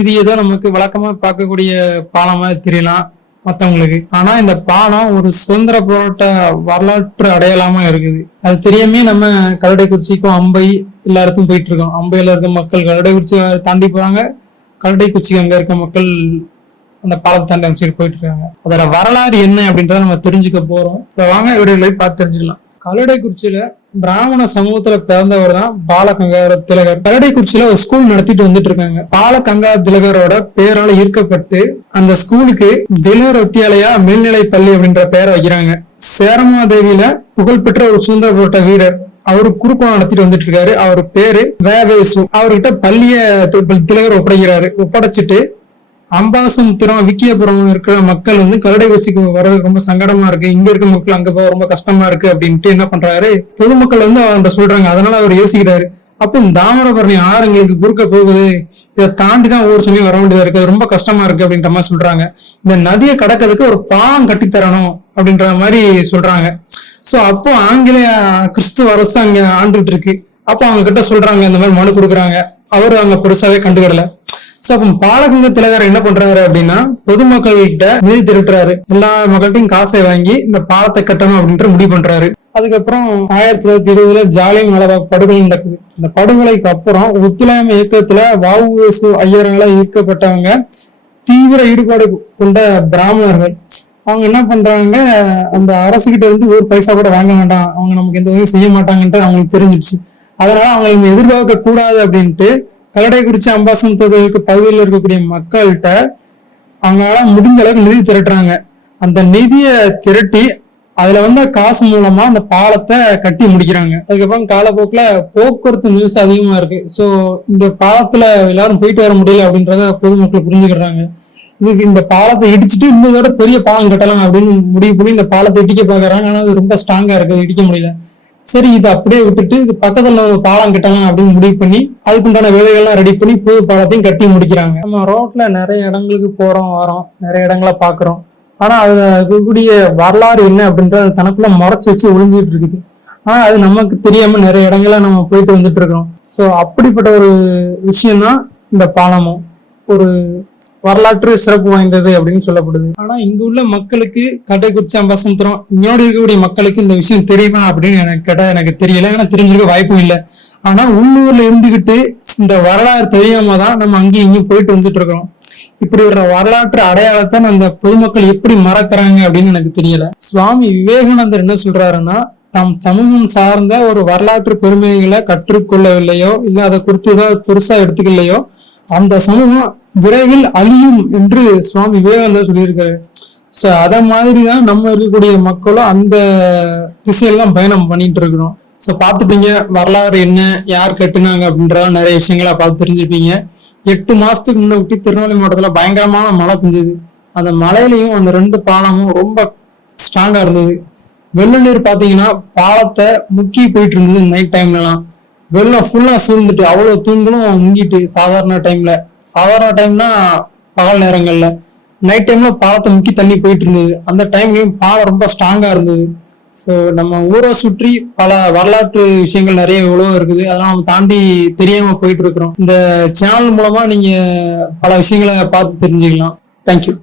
இது ஏதோ நமக்கு வழக்கமா பார்க்கக்கூடிய பாலமா தெரியலாம் மற்றவங்களுக்கு ஆனா இந்த பாலம் ஒரு சுதந்திர போராட்ட வரலாற்று அடையாளமா இருக்குது. அது தெரியாமே நம்ம கரடைக்குறிச்சிக்கும் அம்பை எல்லா இடத்துக்கும் போயிட்டு இருக்கோம் அம்பையில இருக்க மக்கள் கரடைக்குறிச்சி தாண்டி போறாங்க. கல்லடைக்குறிச்சி அங்க இருக்க மக்கள் அந்த பாலத்தை தாண்டி அந்த சைடு போயிட்டு இருக்காங்க அதோட வரலாறு என்ன அப்படின்றத நம்ம தெரிஞ்சுக்க போறோம். வாங்க வீடியோல பார்த்து தெரிஞ்சுக்கலாம். கல்லடைக்குறிச்சியில பிராமண சமூகத்துல பிறந்தவர் தான் பாலகங்கார திலகர். கல்லடைக்குறிச்சியில ஒரு ஸ்கூல் நடத்திட்டு வந்துட்டு இருக்காங்க. பாலகங்கார திலகரோட பேரால ஈர்க்கப்பட்டு அந்த ஸ்கூலுக்கு திலகர் வித்தியாலயா மேல்நிலை பள்ளி அப்படின்ற பெயரை வைக்கிறாங்க. சேரமாதேவியில புகழ்பெற்ற ஒரு சுதந்திர போட்ட வீரர். அவரு குறுக்கம் நடத்திட்டு வந்துட்டு இருக்காரு. அவர் பேரு வேவேசு அவர்கிட்ட பள்ளிய திலகர் ஒப்படைக்கிறாரு. ஒப்படைச்சிட்டு அம்பாசம் திறம் விக்கியபுரம் இருக்கிற மக்கள் வந்து கல்லடை வச்சுக்கு வர்றது ரொம்ப சங்கடமா இருக்கு. இங்க இருக்க மக்கள் அங்க போக ரொம்ப கஷ்டமா இருக்கு அப்படின்ட்டு என்ன பண்றாரு? பொதுமக்கள் வந்து அவன்கிட்ட சொல்றாங்க. அதனால அவர் யோசிக்கிறாரு. அப்போ தாமிரபரணி ஆறுங்களுக்கு குறுக்க போகுது. இதை தாண்டி தான் ஒவ்வொரு சமயம் வர வேண்டியதா இருக்கு. ரொம்ப கஷ்டமா இருக்கு அப்படின்ற மாதிரி சொல்றாங்க. இந்த நதியை கடக்கிறதுக்கு ஒரு பாலம் கட்டி தரணும் அப்படின்ற மாதிரி சொல்றாங்க. சோ அப்போ ஆங்கிலேய கிறிஸ்துவ அரசு அங்க ஆண்டுகிட்டு இருக்கு. அப்போ அவங்க கிட்ட சொல்றாங்க இந்த மாதிரி மனு கொடுக்குறாங்க. அவரு அவங்க பெருசாவே கண்டுக்கிடல. சோ அப்ப பாலகங்க திலகர் என்ன பண்றாரு அப்படின்னா பொதுமக்கள்கிட்ட நிதி திரட்டுறாரு. எல்லா மக்கள்கிட்டையும் காசை வாங்கி இந்த பாலத்தை கட்டணும் அப்படின்ற முடிவு பண்றாரு. அதுக்கப்புறம் ஆயிரத்தி தொள்ளாயிரத்தி இருபதுல ஜாலியன் வாலாபாக் படுகொலை நடக்குது. இந்த படுகொலைக்கு அப்புறம் ஒத்துழையாமை இயக்கத்துல வாவுவேசு ஐயரால ஈர்க்கப்பட்டவங்க தீவிர ஈடுபாடு கொண்ட பிராமணர்கள். அவங்க என்ன பண்றாங்க? அந்த அரசு கிட்ட இருந்து ஒரு பைசா கூட வாங்க வேண்டாம். அவங்க நமக்கு எந்த உதவியும் செய்ய மாட்டாங்கன்ட்டு அவங்களுக்கு தெரிஞ்சிடுச்சு. அதனால அவங்க எதிர்பார்க்க கூடாது அப்படின்ட்டு கல்லடைக்குறிச்சி தொகுதிக்கு பகுதியில் இருக்கக்கூடிய மக்கள்கிட்ட அவங்களால முடிஞ்ச அளவுக்கு நிதி திரட்டுறாங்க. அந்த நிதியை திரட்டி அதுல வந்த காசு மூலமா அந்த பாலத்தை கட்டி முடிக்கிறாங்க. அதுக்கப்புறம் காலப்போக்குல போக்குவரத்து நியூஸ் அதிகமா இருக்கு. ஸோ இந்த பாலத்துல எல்லாரும் போயிட்டு வர முடியல அப்படின்றத பொதுமக்கள் புரிஞ்சுக்கிறாங்க. இதுக்கு இந்த பாலத்தை இடிச்சுட்டு இன்னொரு பெரிய பாலம் கட்டலாம் அப்படின்னு முடிவு பண்ணி இந்த பாலத்தை இடிக்க பாக்குறாங்க ஆனா அது ரொம்ப ஸ்ட்ராங்கா இருக்கு. இடிக்க முடியல. சரி இதை அப்படியே விட்டுட்டு இது பக்கத்துல ஒரு பாலம் கட்டலாம் அப்படின்னு முடிவு பண்ணி அதுக்குண்டான வேலைகள்லாம் ரெடி பண்ணி புது பாலத்தையும் கட்டி முடிக்கிறாங்க. நம்ம ரோட்ல நிறைய இடங்களுக்கு போறோம் வரோம் நிறைய இடங்களை பாக்குறோம் ஆனா அது இருக்கக்கூடிய வரலாறு என்ன அப்படின்றத தனக்குள்ள மறைச்சு வச்சு ஒளிஞ்சிட்டு இருக்குது. ஆனா அது நமக்கு தெரியாம நிறைய இடங்கள்ல நம்ம போயிட்டு வந்துட்டு இருக்கோம் ஸோ அப்படிப்பட்ட ஒரு விஷயம்தான் இந்த பாலமும். ஒரு வரலாற்று சிறப்பு வாய்ந்தது அப்படின்னு சொல்லப்படுது. ஆனா இங்க உள்ள மக்களுக்கு கட்டைக்குறிச்சி வசந்தரம் இங்கோடு இருக்கக்கூடிய மக்களுக்கு இந்த விஷயம் தெரியுமா அப்படின்னு எனக்கு கேட்டா எனக்கு தெரியல. ஏன்னா தெரிஞ்சிருக்க வாய்ப்பும் இல்லை. ஆனா உள்ளூர்ல இருந்துகிட்டு இந்த வரலாறு தெரியாம தான் நம்ம அங்கேயும் இங்கேயும் போயிட்டு வந்துட்டு இருக்கிறோம். இப்படி ஒரு வரலாற்று அடையாளத்தை அந்த பொதுமக்கள் எப்படி மறக்கிறாங்க அப்படின்னு எனக்கு தெரியல. சுவாமி விவேகானந்தர் என்ன சொல்றாருன்னா தம் சமூகம் சார்ந்த ஒரு வரலாற்று பெருமைகளை கற்றுக்கொள்ளவில்லையோ இல்ல அதை குறித்து ஏதாவது பெருசா எடுத்துக்கலையோ அந்த சமூகம் விரைவில் அழியும் என்று சுவாமி விவேகானந்தர் சொல்லியிருக்காரு. சோ அத மாதிரி தான் நம்ம இருக்கக்கூடிய மக்களும் அந்த திசையெல்லாம் தான் பயணம் பண்ணிட்டு இருக்கிறோம் சோ பாத்துப்பீங்க வரலாறு என்ன யார் கட்டுனாங்க அப்படின்ற நிறைய விஷயங்களை பார்த்து தெரிஞ்சுப்பீங்க. எட்டு மாசத்துக்கு முன்னாடி திருநெல்வேலி மாவட்டத்துல பயங்கரமான மழை பெஞ்சது. அந்த மலையிலையும் அந்த ரெண்டு பாலமும் ரொம்ப ஸ்ட்ராங்கா இருந்தது. வெள்ள நீர் பாத்தீங்கன்னா பாலத்தை முக்கி போயிட்டு இருந்தது நைட் டைம்லலாம் வெள்ளம் ஃபுல்லா சூழ்ந்துட்டு அவ்வளவு தூண்களும் முங்கிட்டு சாதாரண டைம்ல சாதாரண டைம்னா பகல் நேரங்கள்ல. நைட் டைம்ல பாலத்தை முக்கி தண்ணி போயிட்டு இருந்தது. அந்த டைம்லயும் பாலம் ரொம்ப ஸ்ட்ராங்கா இருந்தது. ஸோ நம்ம ஊரை சுற்றி பல வரலாற்று விஷயங்கள் நிறைய எவ்வளவு இருக்குது. அதெல்லாம் நம்ம தாண்டி தெரியாம போயிட்டு இருக்கிறோம். இந்த சேனல் மூலமா நீங்க பல விஷயங்களை பார்த்து தெரிஞ்சுக்கலாம். தேங்க்யூ